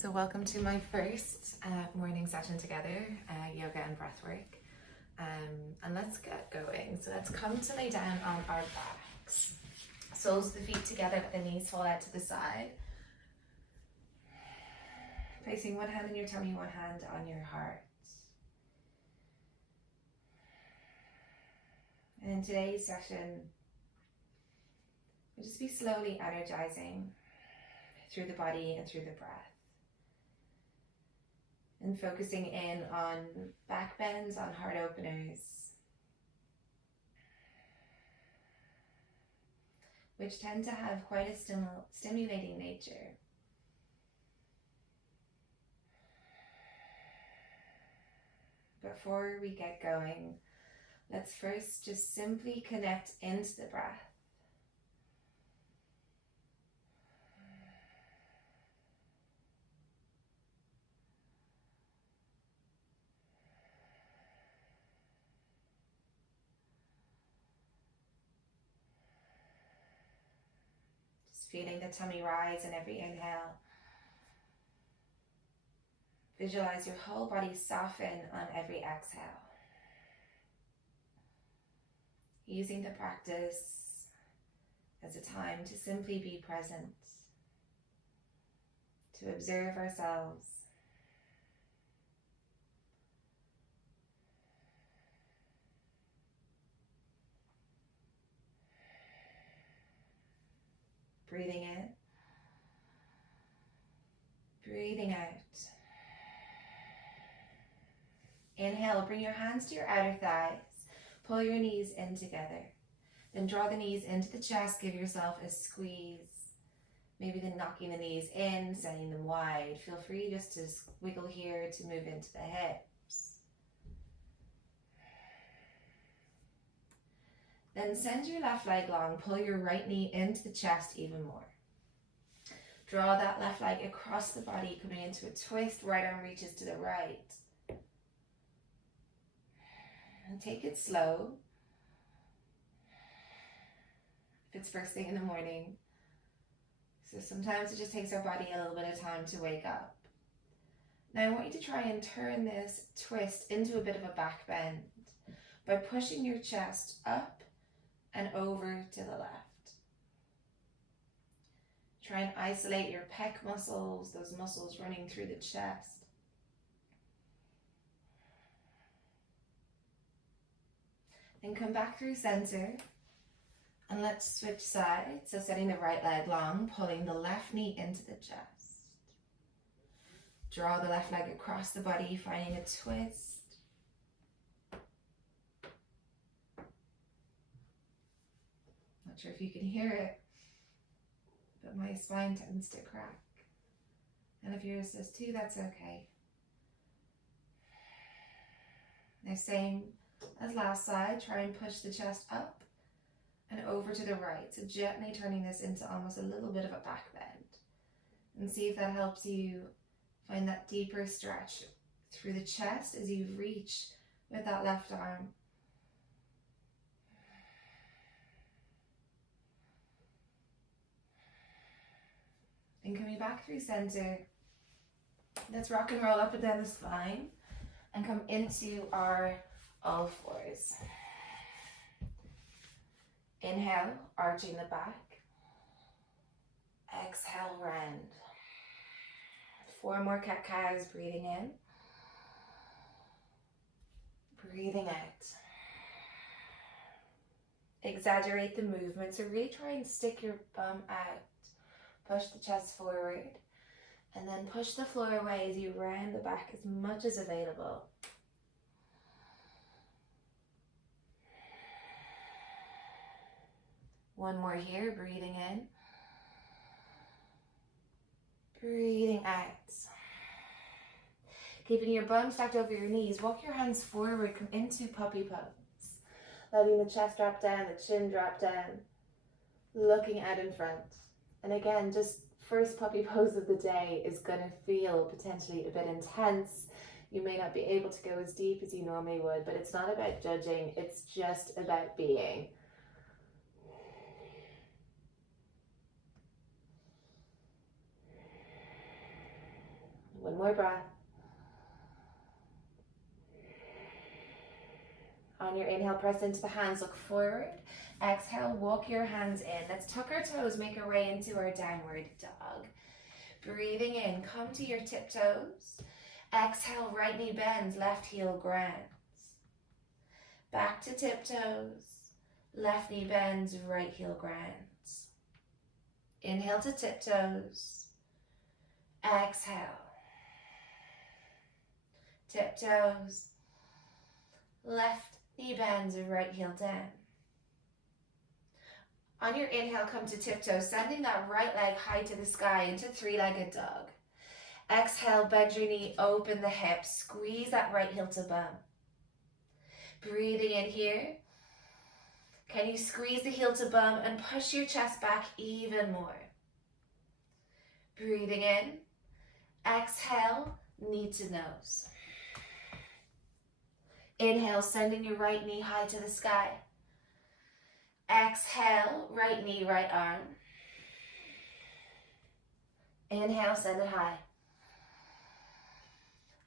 So welcome to my first morning session together, yoga and breathwork. And let's get going. So let's come to lay down on our backs. Soles of the feet together, but the knees fall out to the side. Placing one hand on your tummy, one hand on your heart. And in today's session, we'll just be slowly energizing through the body and through the breath. And focusing in on back bends, on heart openers, which tend to have quite a stimulating nature. Before we get going, let's first just simply connect into the breath. Feeling the tummy rise in every inhale. Visualize your whole body soften on every exhale. Using the practice as a time to simply be present, to observe ourselves. Breathing in, breathing out. Inhale, bring your hands to your outer thighs. Pull your knees in together. Then draw the knees into the chest. Give yourself a squeeze. Maybe then knocking the knees in, sending them wide. Feel free just to wiggle here to move into the hips. Then send your left leg long, pull your right knee into the chest even more. Draw that left leg across the body, coming into a twist, right arm reaches to the right. And take it slow. If it's first thing in the morning. So sometimes it just takes our body a little bit of time to wake up. Now I want you to try and turn this twist into a bit of a back bend by pushing your chest up and over to the left. Try and isolate your pec muscles, those muscles running through the chest. Then come back through center and let's switch sides. So setting the right leg long, pulling the left knee into the chest. Draw the left leg across the body, finding a twist. Not sure if you can hear it, but my spine tends to crack. And if yours does too, that's okay. Now same as last side, try and push the chest up and over to the right. So gently turning this into almost a little bit of a back bend. And see if that helps you find that deeper stretch through the chest as you reach with that left arm. And coming back through center, let's rock and roll up and down the spine and come into our all fours. Inhale, arching the back. Exhale, round. 4 more cat-cows, breathing in. Breathing out. Exaggerate the movement, so really try and stick your bum out. Push the chest forward and then push the floor away as you round the back as much as available. One more here, breathing in. Breathing out. Keeping your bum stacked over your knees, walk your hands forward, come into puppy pose. Letting the chest drop down, the chin drop down, looking out in front. And again, just first puppy pose of the day is going to feel potentially a bit intense. You may not be able to go as deep as you normally would, but it's not about judging, it's just about being. One more breath. On your inhale, press into the hands, look forward. Exhale, walk your hands in. Let's tuck our toes, make our way into our downward dog. Breathing in, come to your tiptoes. Exhale, right knee bends, left heel grounds. Back to tiptoes. Left knee bends, right heel grounds. Inhale to tiptoes. Exhale. Tiptoes. Left knee bends, right heel down. On your inhale, come to tiptoes, sending that right leg high to the sky into three-legged dog. Exhale, bend your knee, open the hips, squeeze that right heel to bum. Breathing in here. Can you squeeze the heel to bum and push your chest back even more? Breathing in. Exhale, knee to nose. Inhale, sending your right knee high to the sky. Exhale, right knee, right arm. Inhale, send it high.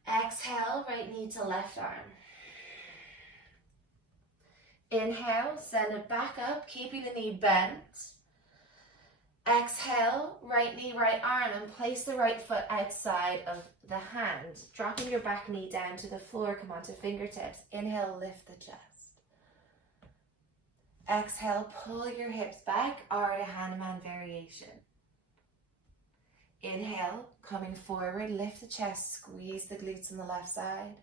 Exhale, right knee to left arm. Inhale, send it back up, keeping the knee bent. Exhale, right knee, right arm, and place the right foot outside of the hand. Dropping your back knee down to the floor, come onto fingertips. Inhale, lift the chest. Exhale, pull your hips back, Ardha Hanuman variation. Inhale, coming forward, lift the chest, squeeze the glutes on the left side.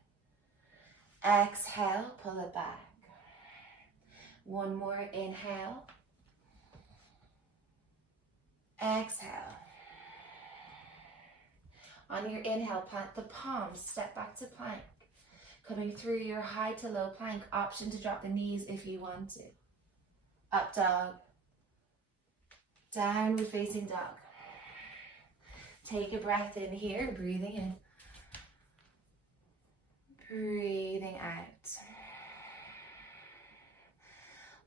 Exhale, pull it back. One more, inhale. Exhale. On your inhale, plant the palms, step back to plank. Coming through your high to low plank, option to drop the knees if you want to. Up dog. Downward facing dog. Take a breath in here, breathing in. Breathing out.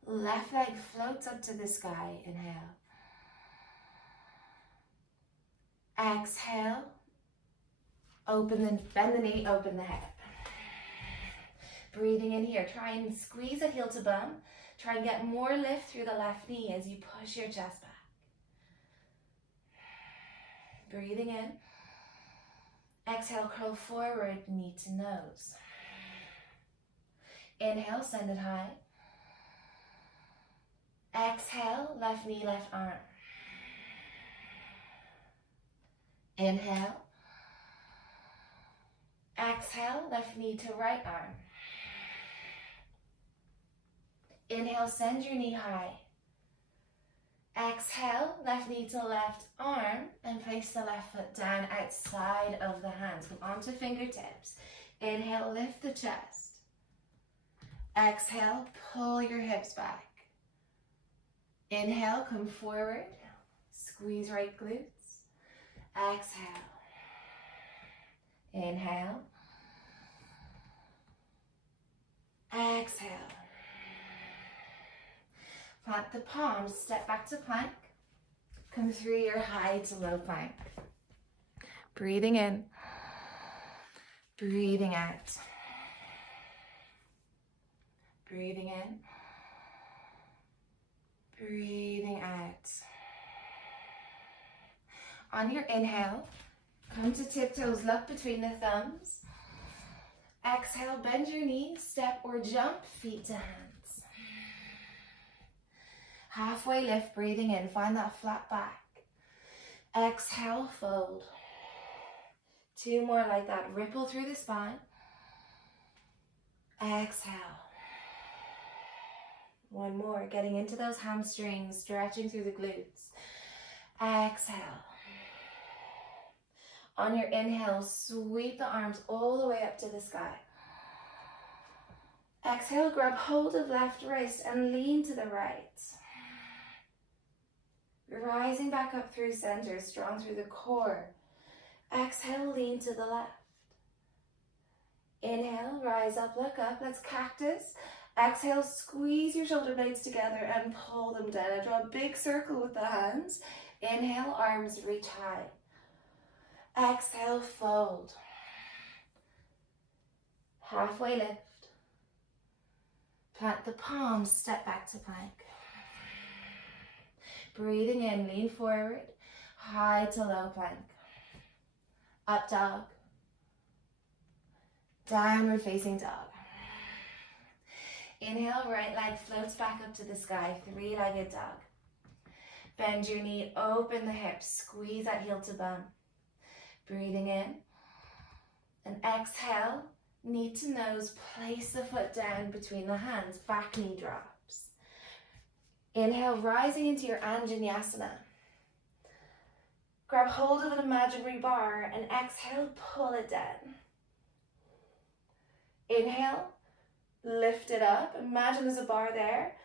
Left leg floats up to the sky, inhale. Exhale. Bend the knee, open the hip. Breathing in here, try and squeeze a heel to bum. Try and get more lift through the left knee as you push your chest back. Breathing in. Exhale, curl forward, knee to nose. Inhale, send it high. Exhale, left knee, left arm. Inhale. Exhale, left knee to right arm. Inhale, send your knee high. Exhale, left knee to left arm and place the left foot down outside of the hands. Come onto fingertips. Inhale, lift the chest. Exhale, pull your hips back. Inhale, come forward. Squeeze right glutes. Exhale. Inhale. Exhale. Plant the palms, step back to plank. Come through your high to low plank. Breathing in. Breathing out. Breathing in. Breathing out. On your inhale, come to tiptoes, look between the thumbs. Exhale, bend your knees, step or jump, feet to hands. Halfway lift, breathing in, find that flat back. Exhale, fold. Two more like that, ripple through the spine. Exhale. One more, getting into those hamstrings, stretching through the glutes. Exhale. On your inhale, sweep the arms all the way up to the sky. Exhale, grab hold of left wrist and lean to the right. Rising back up through center, strong through the core. Exhale, lean to the left. Inhale, rise up, look up. Let's cactus. Exhale, squeeze your shoulder blades together and pull them down. Draw a big circle with the hands. Inhale, arms reach high. Exhale, fold. Halfway lift. Plant the palms, step back to plank. Breathing in, lean forward, high to low plank. Up dog. Downward facing dog. Inhale, right leg floats back up to the sky, three-legged dog. Bend your knee, open the hips, squeeze that heel to bum. Breathing in. And exhale, knee to nose, place the foot down between the hands, back knee drops. Inhale, rising into your Anjaneyasana. Grab hold of an imaginary bar and exhale, pull it down. Inhale, lift it up. Imagine there's a bar there.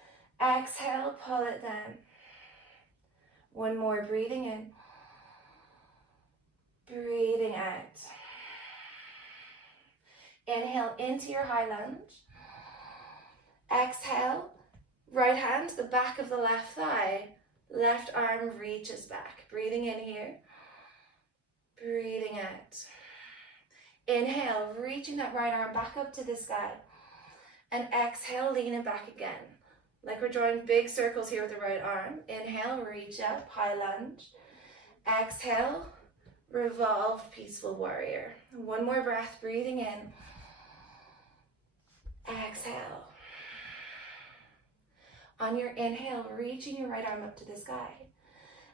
Exhale, pull it down. One more, breathing in. Breathing out. Inhale into your high lunge. Exhale, right hand to the back of the left thigh. Left arm reaches back. Breathing in here. Breathing out. Inhale, reaching that right arm back up to the sky. And exhale, lean it back again. Like we're drawing big circles here with the right arm. Inhale, reach up, high lunge. Exhale, revolve, peaceful warrior. One more breath, breathing in. Exhale. On your inhale, reaching your right arm up to the sky.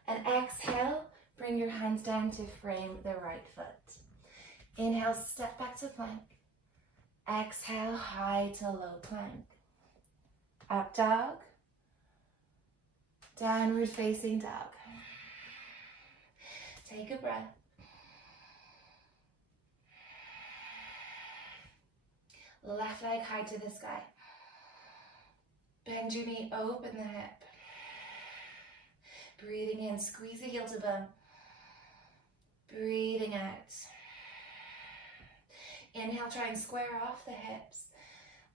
And exhale, bring your hands down to frame the right foot. Inhale, step back to plank. Exhale, high to low plank. Up dog. Downward facing dog. Take a breath. Left leg high to the sky. Bend your knee, open the hip. Breathing in, squeeze the heel to bum. Breathing out. Inhale, try and square off the hips.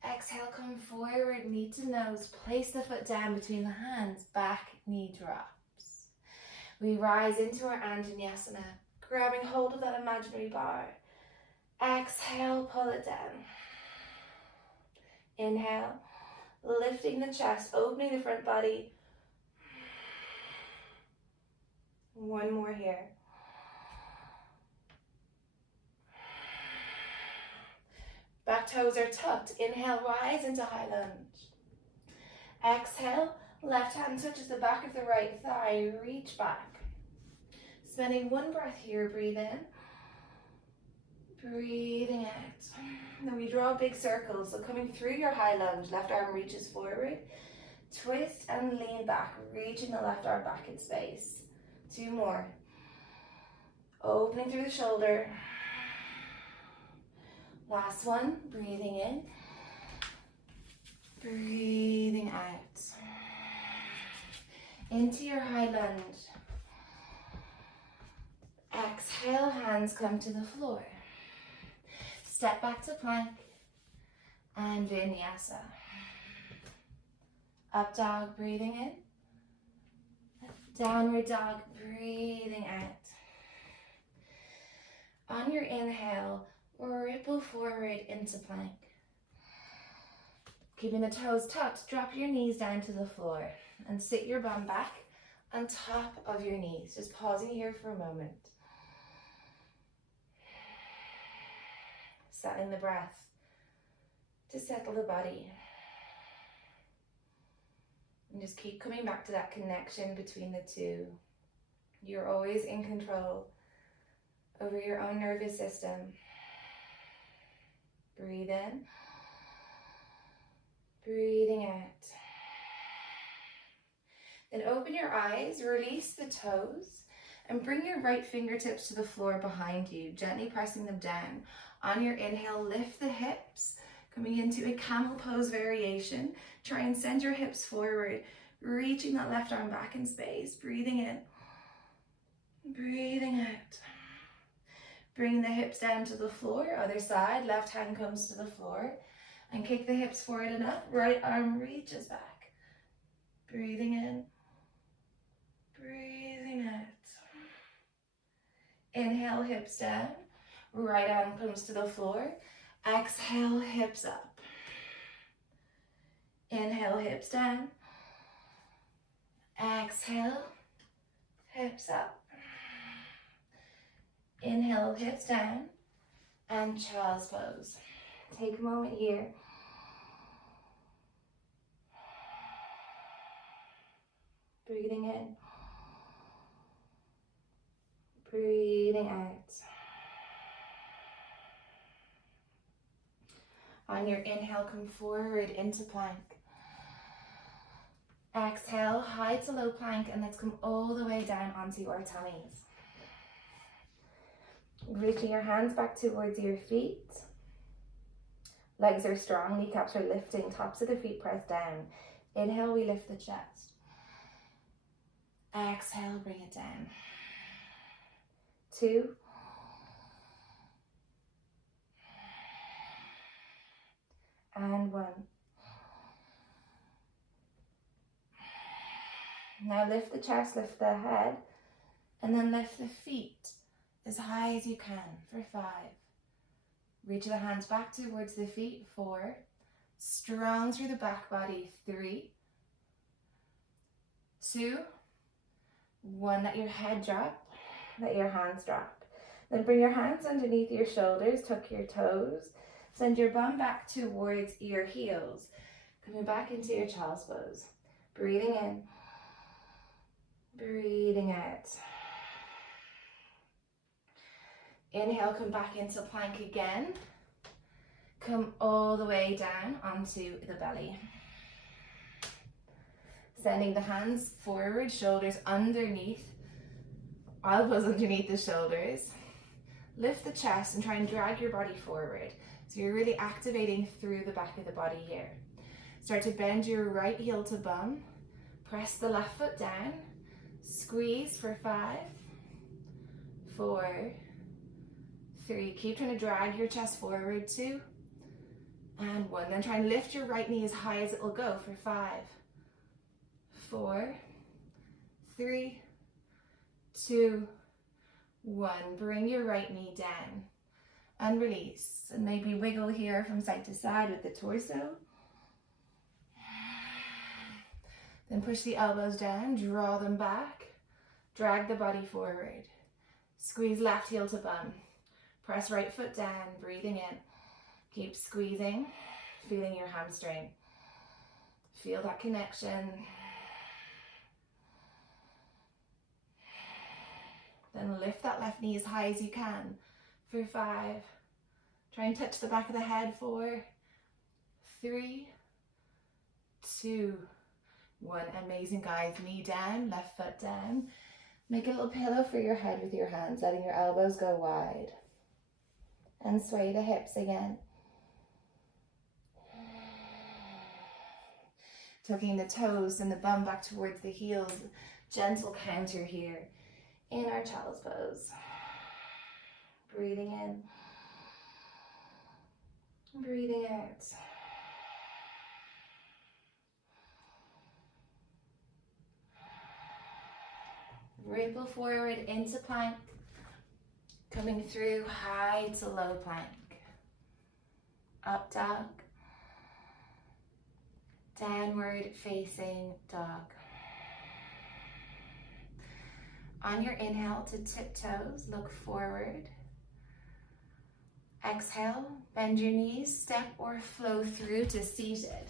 Exhale, come forward, knee to nose. Place the foot down between the hands, back knee drops. We rise into our Anjaneyasana, grabbing hold of that imaginary bar. Exhale, pull it down. Inhale, lifting the chest, opening the front body. One more here. Back toes are tucked. Inhale, rise into high lunge. Exhale, left hand touches the back of the right thigh. Reach back. Spending one breath here, breathe in. Breathing out. Then we draw big circles. So coming through your high lunge, left arm reaches forward. Twist and lean back, reaching the left arm back in space. Two more. Opening through the shoulder. Last one, breathing in. Breathing out. Into your high lunge. Exhale, hands come to the floor. Step back to plank and vinyasa. Up dog, breathing in. Downward dog, breathing out. On your inhale, ripple forward into plank. Keeping the toes tucked, drop your knees down to the floor and sit your bum back on top of your knees. Just pausing here for a moment. Settling the breath to settle the body. And just keep coming back to that connection between the two. You're always in control over your own nervous system. Breathe in. Breathing out. Then open your eyes, release the toes, and bring your right fingertips to the floor behind you, gently pressing them down. On your inhale, lift the hips, coming into a camel pose variation. Try and send your hips forward, reaching that left arm back in space. Breathing in, breathing out. Bring the hips down to the floor, other side, left hand comes to the floor. And kick the hips forward and up, right arm reaches back. Breathing in, breathing out. Inhale, hips down. Right arm comes to the floor. Exhale, hips up. Inhale, hips down. Exhale, hips up. Inhale, hips down. And child's pose. Take a moment here. Breathing in. Breathing out. On your inhale, come forward into plank. Exhale, high to low plank, and let's come all the way down onto our tummies. Reaching your hands back towards your feet. Legs are strong, kneecaps are lifting, tops of the feet press down. Inhale, we lift the chest. Exhale, bring it down. 2. And 1. Now lift the chest, lift the head, and then lift the feet as high as you can for 5. Reach the hands back towards the feet, 4. Strong through the back body, 3, 2, 1. Let your head drop, let your hands drop. Then bring your hands underneath your shoulders, tuck your toes, send your bum back towards your heels. Coming back into your child's pose. Breathing in, breathing out. Inhale, come back into plank again. Come all the way down onto the belly. Sending the hands forward, shoulders underneath, elbows underneath the shoulders. Lift the chest and try and drag your body forward. So you're really activating through the back of the body here. Start to bend your right heel to bum. Press the left foot down. Squeeze for 5, 4, 3. Keep trying to drag your chest forward. 2, and 1. Then try and lift your right knee as high as it will go for 5, 4, 3, 2, 1. Bring your right knee down and release. And maybe wiggle here from side to side with the torso. Then push the elbows down, draw them back, drag the body forward. Squeeze left heel to bum. Press right foot down, breathing in. Keep squeezing, feeling your hamstring. Feel that connection. Then lift that left knee as high as you can for 5. Try and touch the back of the head. 4, 3, 2, 1. Amazing, guys. Knee down, left foot down. Make a little pillow for your head with your hands, letting your elbows go wide. And sway the hips again. Tucking the toes and the bum back towards the heels. Gentle counter here in our child's pose. Breathing in. Breathing out. Ripple forward into plank. Coming through high to low plank. Up dog. Downward facing dog. On your inhale to tiptoes, look forward. Exhale, bend your knees, step or flow through to seated.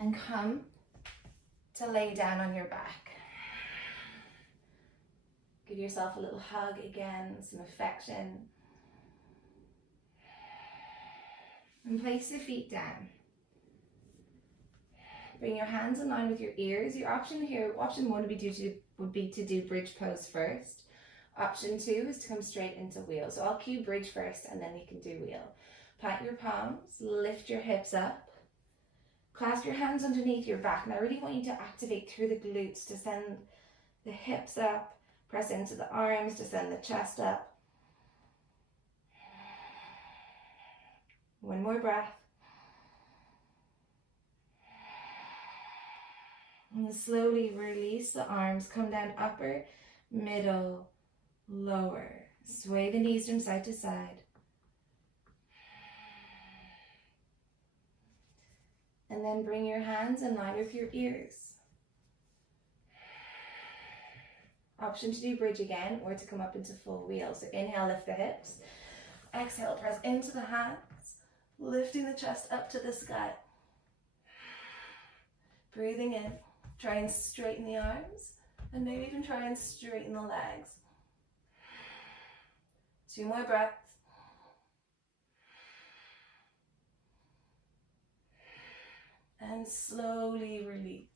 And come to lay down on your back. Give yourself a little hug again, some affection. And place the feet down. Bring your hands in line with your ears. Your option here, option 1 would be to do bridge pose first. Option 2 is to come straight into wheel. So I'll cue bridge first and then we can do wheel. Plant your palms, lift your hips up. Clasp your hands underneath your back. And I really want you to activate through the glutes to send the hips up, press into the arms to send the chest up. One more breath. And slowly release the arms, come down upper, middle, lower. Sway the knees from side to side. And then bring your hands in line with your ears. Option to do bridge again or to come up into full wheel. So inhale, lift the hips. Exhale, press into the hands, lifting the chest up to the sky. Breathing in, try and straighten the arms, and maybe even try and straighten the legs. 2 more breaths. And slowly release.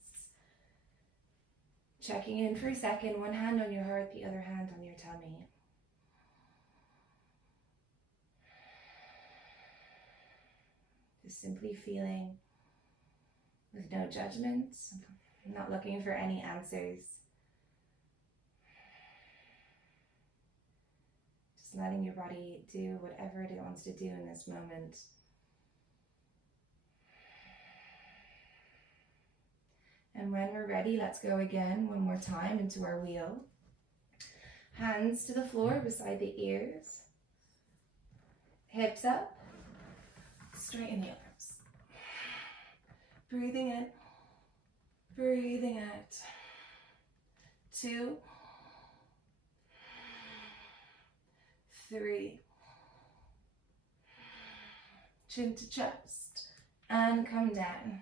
Checking in for a second, one hand on your heart, the other hand on your tummy. Just simply feeling with no judgments, not looking for any answers. Just letting your body do whatever it wants to do in this moment. And when we're ready, let's go again one more time into our wheel. Hands to the floor beside the ears. Hips up. Straighten the arms. Breathing in. Breathing out. 2. 3. Chin to chest. And come down.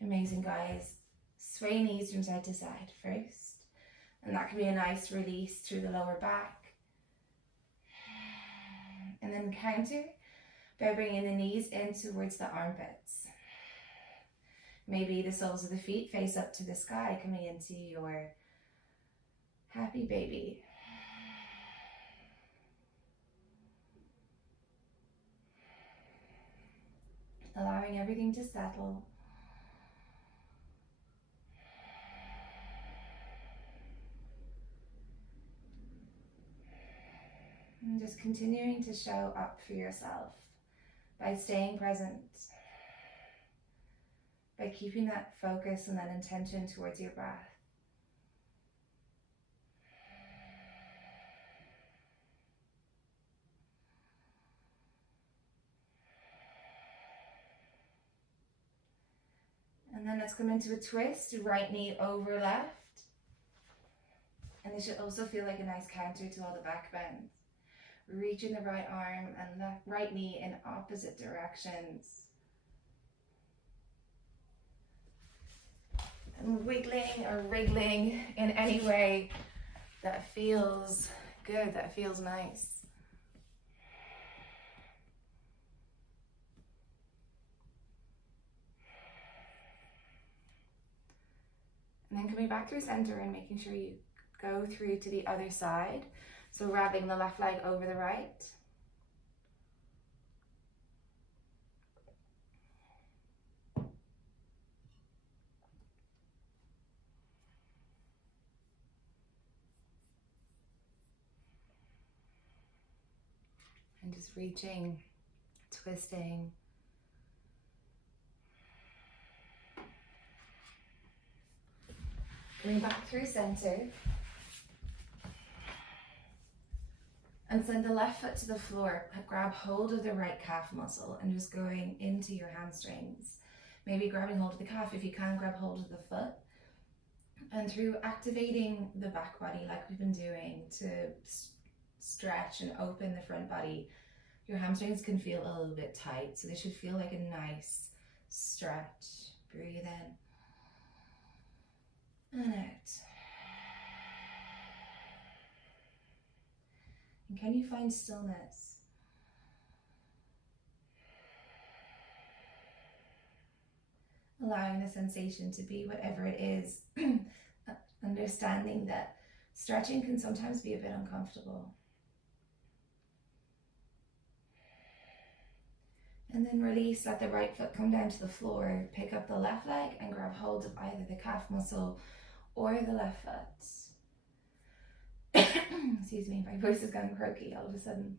Amazing, guys. Sway knees from side to side first. And that can be a nice release through the lower back. And then counter by bringing the knees in towards the armpits. Maybe the soles of the feet face up to the sky, coming into your happy baby. Allowing everything to settle. And just continuing to show up for yourself by staying present, by keeping that focus and that intention towards your breath. And then let's come into a twist, right knee over left. And this should also feel like a nice counter to all the back bends. Reaching the right arm and the right knee in opposite directions. And wiggling or wriggling in any way that feels good, that feels nice. And then coming back through center and making sure you go through to the other side. So wrapping the left leg over the right. And just reaching, twisting. Coming back through center. And send the left foot to the floor. Grab hold of the right calf muscle and just going into your hamstrings. Maybe grabbing hold of the calf. If you can, grab hold of the foot. And through activating the back body like we've been doing to stretch and open the front body, your hamstrings can feel a little bit tight. So they should feel like a nice stretch. Breathe in and out. And can you find stillness? Allowing the sensation to be whatever it is. Understanding that stretching can sometimes be a bit uncomfortable. And then release, let the right foot come down to the floor. Pick up the left leg and grab hold of either the calf muscle or the left foot. Excuse me, my voice is going croaky all of a sudden.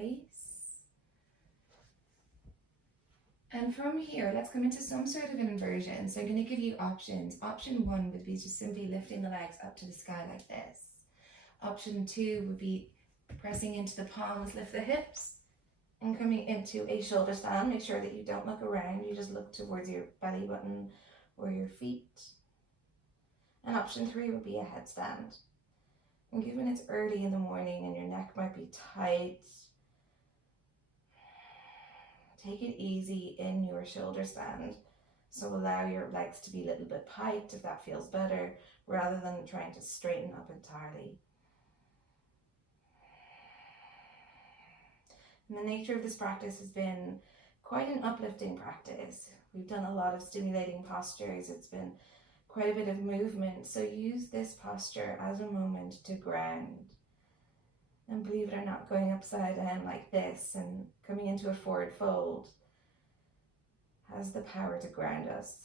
release. And from here, let's come into some sort of an inversion. So I'm going to give you options. Option 1 would be just simply lifting the legs up to the sky like this. Option 2 would be pressing into the palms, lift the hips, and coming into a shoulder stand. Make sure that you don't look around, you just look towards your belly button or your feet. And option 3 would be a headstand. And given it's early in the morning and your neck might be tight, take it easy in your shoulder stand. So allow your legs to be a little bit piked if that feels better, rather than trying to straighten up entirely. And the nature of this practice has been quite an uplifting practice. We've done a lot of stimulating postures. It's been quite a bit of movement. So use this posture as a moment to ground. And believe it or not, going upside down like this and coming into a forward fold has the power to ground us,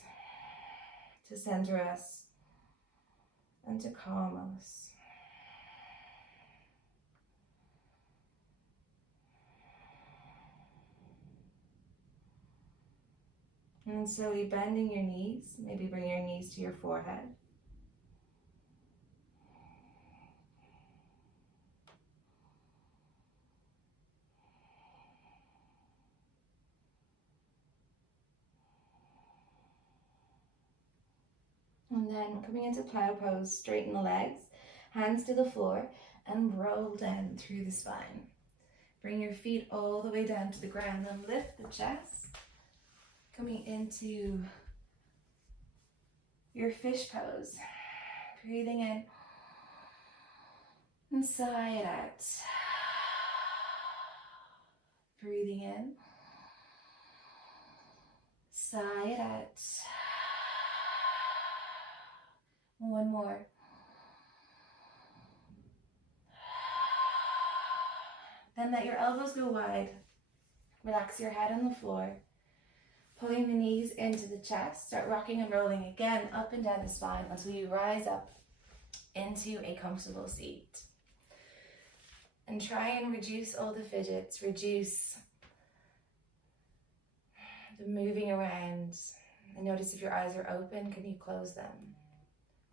to center us, and to calm us. And slowly bending your knees, maybe bring your knees to your forehead. And then coming into plow pose, straighten the legs, hands to the floor, and roll down through the spine. Bring your feet all the way down to the ground and lift the chest. Coming into your fish pose. Breathing in and sigh it out. Breathing in. Sigh it out. One more. Then let your elbows go wide. Relax your head on the floor. Pulling the knees into the chest. Start rocking and rolling again up and down the spine until you rise up into a comfortable seat. And try and reduce all the fidgets. Reduce the moving around. And notice if your eyes are open, can you close them?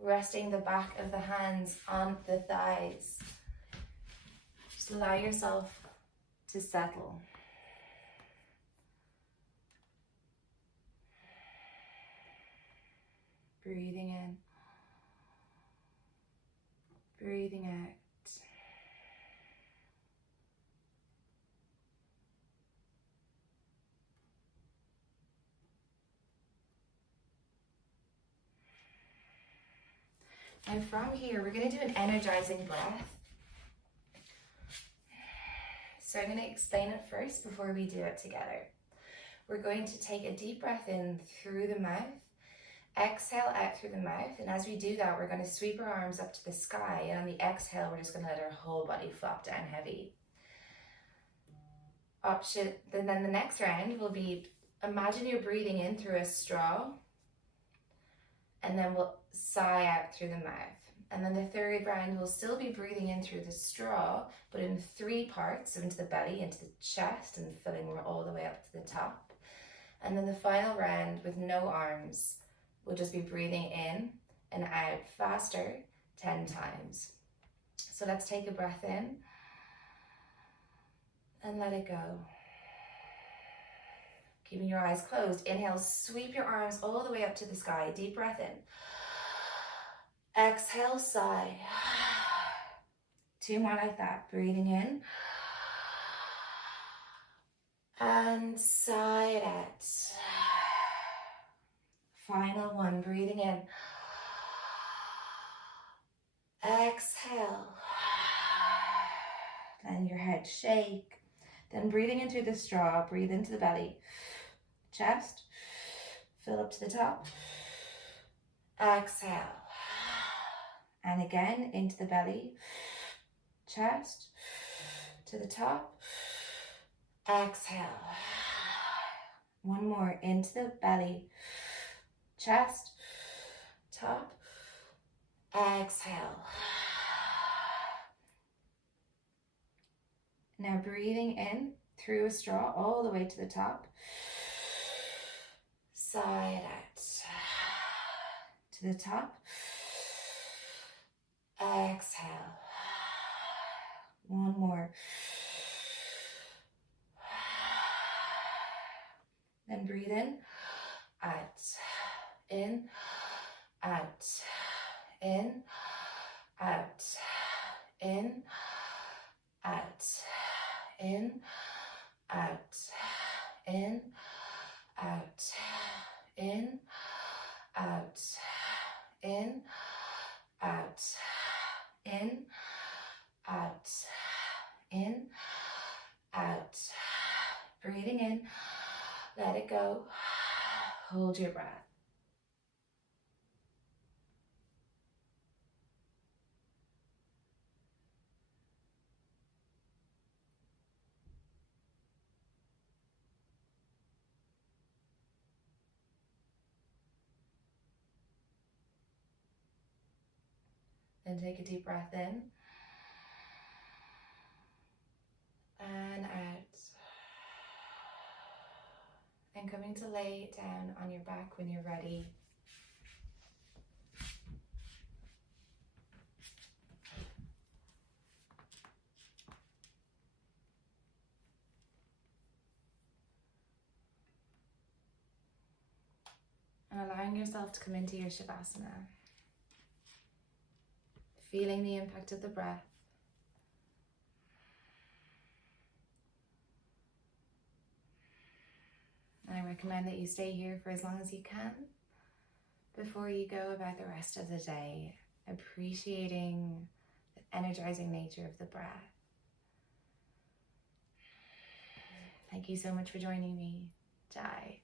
Resting the back of the hands on the thighs. Just allow yourself to settle. Breathing in. Breathing out. And from here, we're going to do an energizing breath. So I'm going to explain it first before we do it together. We're going to take a deep breath in through the mouth, exhale out through the mouth, and as we do that, we're going to sweep our arms up to the sky, and on the exhale, we're just going to let our whole body flop down heavy. Then the next round will be, imagine you're breathing in through a straw, and then we'll sigh out through the mouth. And then the third round will still be breathing in through the straw, but in 3 parts, so into the belly, into the chest, and filling all the way up to the top. And then the final round with no arms, we'll just be breathing in and out faster 10 times. So let's take a breath in and let it go. Keeping your eyes closed. Inhale, sweep your arms all the way up to the sky. Deep breath in. Exhale, sigh. 2 more like that. Breathing in. And sigh it out. Final one. Breathing in. Exhale. Letting your head shake. Then breathing in through the straw. Breathe into the belly. Chest. Fill up to the top. Exhale. And again, into the belly. Chest. To the top. Exhale. One more. Into the belly. Chest. Top. Exhale. Now breathing in through a straw all the way to the top. Side out. To the top. Exhale. One more. Then breathe in, out, in, out, in, out, in, out, in, out, in, out, in, out, in, out, in, out, in, out. Breathing in, let it go. Hold your breath. Then take a deep breath in and out. And coming to lay down on your back when you're ready. And allowing yourself to come into your Shavasana. Feeling the impact of the breath. And I recommend that you stay here for as long as you can before you go about the rest of the day, appreciating the energizing nature of the breath. Thank you so much for joining me. Jai.